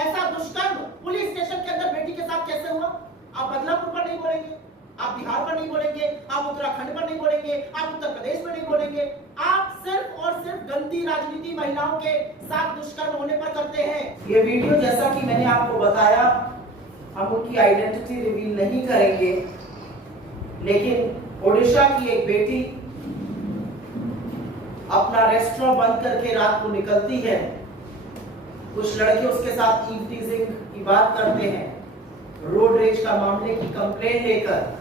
ऐसा दुष्कर्म police station के अंदर बेटी के साथ कैसे हुआ? आप बदलापुर पर नहीं बोलेंगे, आप बिहार पर नहीं बोलेंगे, आप उत्तराखंड पर नहीं बोलेंगे, आप उत्तर प्रदेश में नहीं बोलेंगे। आप सिर्फ और सिर्फ गंदी राजनीति महिलाओं के साथ दुष्कर्म होने पर करते हैं। ये वीडियो जैसा कि मैंने आपको बताया, हम उनकी आइडेंटिटी रिवील नहीं करेंगे, लेकिन ओडिशा की एक बेटी अपना रेस्टोरेंट बंद करके रात को निकलती है, कुछ लड़के उसके साथ ईव टीजिंग की बात करते हैं, रोड रेज का मामले की कंप्लेंट लेकर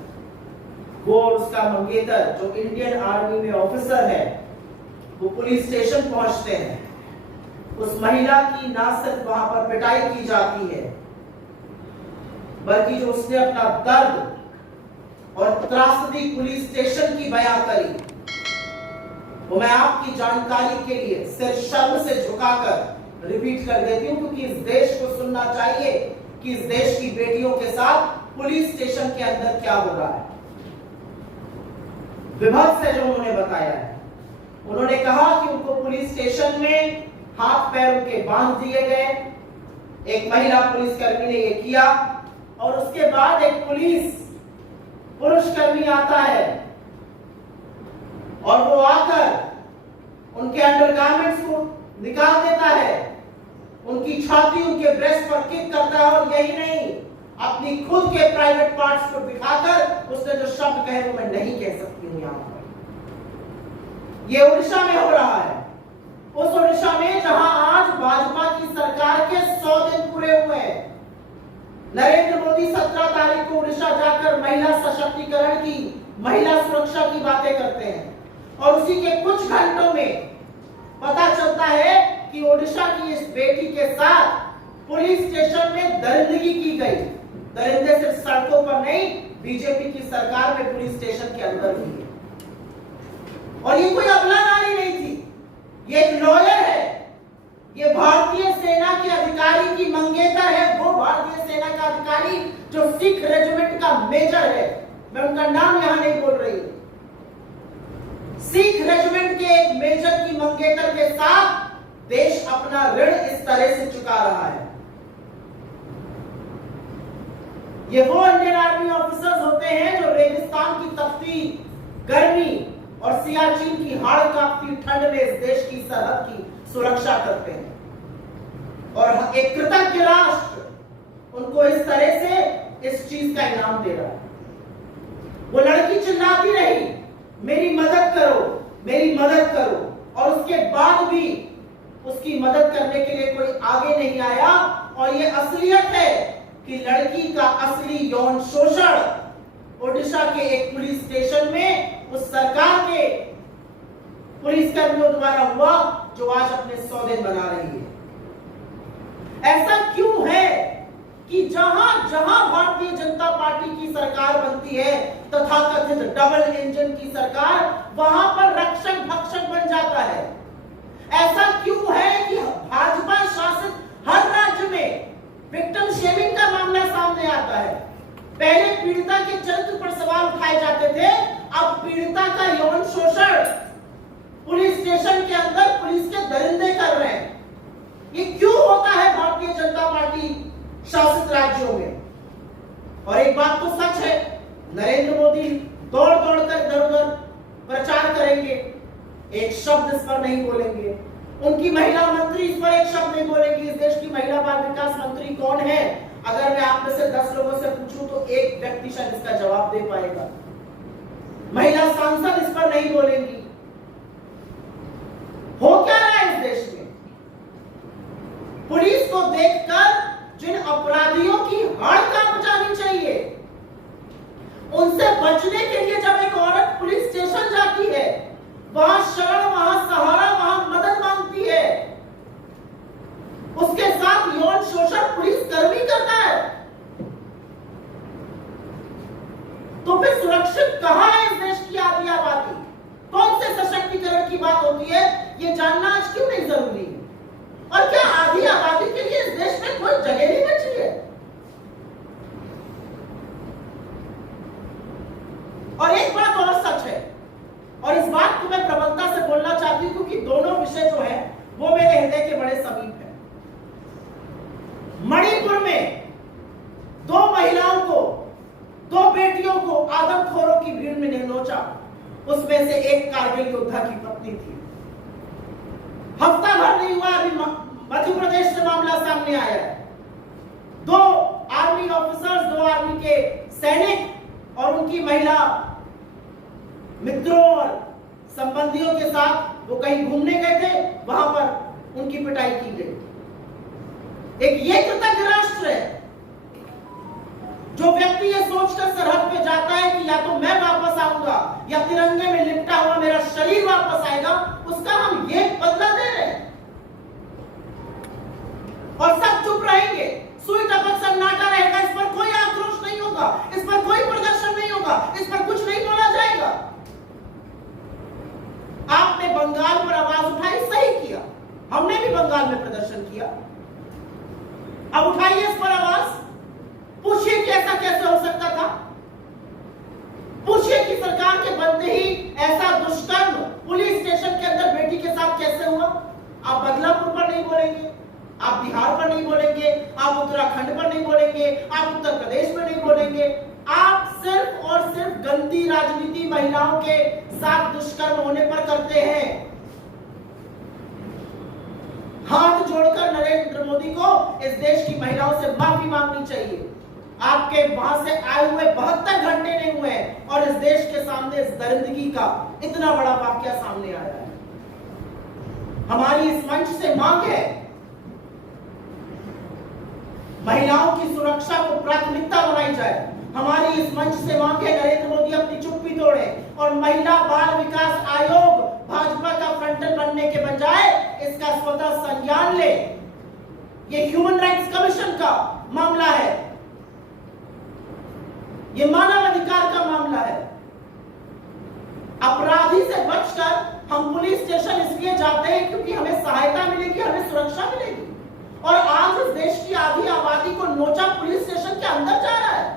वो उसका मंगेतर जो इंडियन आर्मी में ऑफिसर है वो पुलिस स्टेशन पहुंचते हैं। उस महिला की ना सिर्फ वहां पर पिटाई की जाती है, बल्कि जो उसने अपना दर्द और त्रासदी पुलिस स्टेशन की बयां करी, वो मैं आपकी जानकारी के लिए सिर शर्म से झुकाकर रिपीट कर देती हूं, क्योंकि इस देश को सुनना चाहिए कि इस देश की बेटियों के साथ पुलिस स्टेशन के अंदर क्या हो रहा है। विभत्स है जो उन्होंने बताया है। उन्होंने कहा कि उनको पुलिस स्टेशन में हाथ पैर उनके बांध दिए गए, एक महिला पुलिसकर्मी ने ये किया, और उसके बाद एक पुरुषकर्मी आता है और वो आकर उनके अंडरगारमेंट्स को निकाल देता है, उनकी छाती उनके ब्रेस्ट पर किक करता है, और यही नहीं, अपनी खुद के प्राइवेट पार्ट्स को दिखाकर उसने जो शब्द कहे वो मैं नहीं कह सकती हूं यहां पर। ये उड़ीसा में हो रहा है, उस उड़ीसा में जहां आज भाजपा की सरकार के 100 दिन पूरे हुए हैं। नरेंद्र मोदी 17 तारीख को उड़ीसा जाकर महिला सशक्तिकरण की, महिला सुरक्षा की बातें करते हैं, और उसी के कुछ घंटों में पता चलता है कि ओडिशा की इस बेटी के साथ पुलिस स्टेशन में दरिंदगी की गई। दरिंदे सिर्फ सड़कों पर नहीं, बीजेपी की सरकार में पुलिस स्टेशन के अंदर भी है। और ये कोई अबला नारी नहीं थी, ये एक लॉयर है, ये भारतीय सेना के अधिकारी की मंगेतर है, वो भारतीय सेना का अधिकारी जो सिख रेजिमेंट का मेजर है। मैं उनका नाम यहां नहीं बोल रही हूं। सिख रेजिमेंट के एक मेजर की मंगेतर के साथ देश अपना ऋण इस तरह से चुका रहा है। ये वो इंडियन आर्मी ऑफिसर्स होते हैं जो रेगिस्तान की तपती गर्मी और सियाचिन की हाड़ कांपती ठंड में इस देश की सरहद की सुरक्षा करते हैं, और एक कृतज्ञ राष्ट्र उनको इस तरह से इस चीज का इनाम दे रहा है। वो लड़की चिल्लाती रही, मेरी मदद करो, मेरी मदद करो, और उसके बाद भी उसकी मदद करने के लिए कोई आगे नहीं आया। और ये असलियत है कि लड़की का असली यौन शोषण ओडिशा के एक पुलिस स्टेशन में उस सरकार के पुलिसकर्मियों द्वारा हुआ जो आज अपने 100 दिन बना रही है। ऐसा क्यों है कि जहां जहां भारतीय जनता पार्टी की सरकार बनती है, तथाकथित डबल इंजन की सरकार, वहां पर रक्षक भक्षक बन जाता है। ऐसा क्यों है कि भाजपा शासित हर राज्य में विक्टिम शेमिंग का मामला सामने आता है? पहले पीड़िता के चरित्र पर सवाल उठाए जाते थे, अब पीड़िता का यौन शोषण पुलिस स्टेशन के अंदर पुलिस के दरिंदे कर रहे हैं। ये क्यों होता है भारतीय जनता पार्टी शासित राज्यों में? और एक बात तो सच है, नरेंद्र मोदी दौड़ दौड़ कर इधर उधर प्रचार करेंगे, एक शब्द इस पर नहीं बोलेंगे। उनकी महिला मंत्री इस पर एक शब्द नहीं बोलेंगी। इस देश की महिला बाल विकास मंत्री कौन है? अगर मैं आप में से 10 लोगों से पूछूं तो एक व्यक्ति शायद इसका जवाब दे पाएगा। महिला सांसद इस पर नहीं बोलेंगी। हो क्या रहा है इस देश में? पुलिस को देखकर जिन अपराधियों की हाड़ कांप जानी चाहिए, उनसे बचने के लिए जब एक औरत पुलिस स्टेशन जाती है, वहां शरण, वहां सहारा, वहां मदद मांगती है, उसके साथ यौन शोषण पुलिसकर्मी करता है, तो फिर सुरक्षित कहां है इस देश की आधी आबादी? कौन से सशक्तिकरण की बात होती है, ये जानना आज क्यों नहीं जरूरी है? और क्या आधी आबादी के लिए इस देश में कोई जगह नहीं बची है? और एक बात और सच है, और इस बात को मैं प्रबलता से बोलना चाहती हूं, क्योंकि में 2 महिलाओं को, 2 बेटियों को आदमखोरों की भीड़ में नोचा। उसमें से एक कारगिल योद्धा की पत्नी थी। हफ्ता भर नहीं हुआ, अभी मध्य प्रदेश से मामला सामने आया है। 2 आर्मी ऑफिसर्स, 2 आर्मी के सैनिक और उनकी महिला मित्रों और संबंधियों के साथ वो कहीं घूमने गए थे, वहां पर उनकी पिटाई की गई। एक ये कृतज्ञ राष्ट्र है जो व्यक्ति ये सोचकर सरहद पे जाता है कि या तो मैं वापस आऊंगा या तिरंगे में लिपटा हुआ मेरा शरीर वापस आएगा, उसका हम ये बदला दे रहे हैं। और सब चुप रहेंगे, सुई टपक सन्नाटा रहेगा, इस पर कोई आक्रोश नहीं होगा, इस पर कोई प्रदर्शन नहीं होगा, इस पर कुछ नहीं बोला जाएगा। आपने बंगाल पर आवाज उठाई, सही किया, हमने भी बंगाल में प्रदर्शन किया। अब उठाइए इस पर आवाज, पूछिए कि ऐसा कैसे हो सकता था। पूछिए कि सरकार के बनते ही ऐसा दुष्कर्म पुलिस स्टेशन के अंदर बेटी के साथ कैसे हुआ। आप बदलापुर पर नहीं बोलेंगे, आप बिहार पर नहीं बोलेंगे, आप उत्तराखंड पर नहीं बोलेंगे, आप उत्तर प्रदेश में नहीं बोलेंगे। आप सिर्फ और सिर्फ गंदी राजनीति महिलाओं के साथ दुष्कर्म होने पर करते हैं। हाथ जोड़कर नरेंद्र मोदी को इस देश की महिलाओं से माफी मांगनी चाहिए। आपके वहां से आए हुए 72 घंटे नहीं हुए और इस देश के सामने इस दरिंदगी का इतना बड़ा वाकया सामने आया है। हमारी इस मंच से मांग है, महिलाओं की सुरक्षा को प्राथमिकता बनाई जाए। हमारी इस मंच से मांग है, नरेंद्र मोदी अपनी चुप्पी तोड़े और महिला बाल विकास आयोग भाजपा का फ्रंटल बनने के बजाय इसका स्वतः संज्ञान ले। ये ह्यूमन राइट्स कमीशन का मामला है, ये मानव अधिकार का मामला है। अपराधी से बचकर हम पुलिस स्टेशन इसलिए जाते हैं क्योंकि हमें सहायता मिलेगी, हमें सुरक्षा मिलेगी। और आज इस देश की आधी आबादी को नोचा पुलिस स्टेशन के अंदर जा रहा है।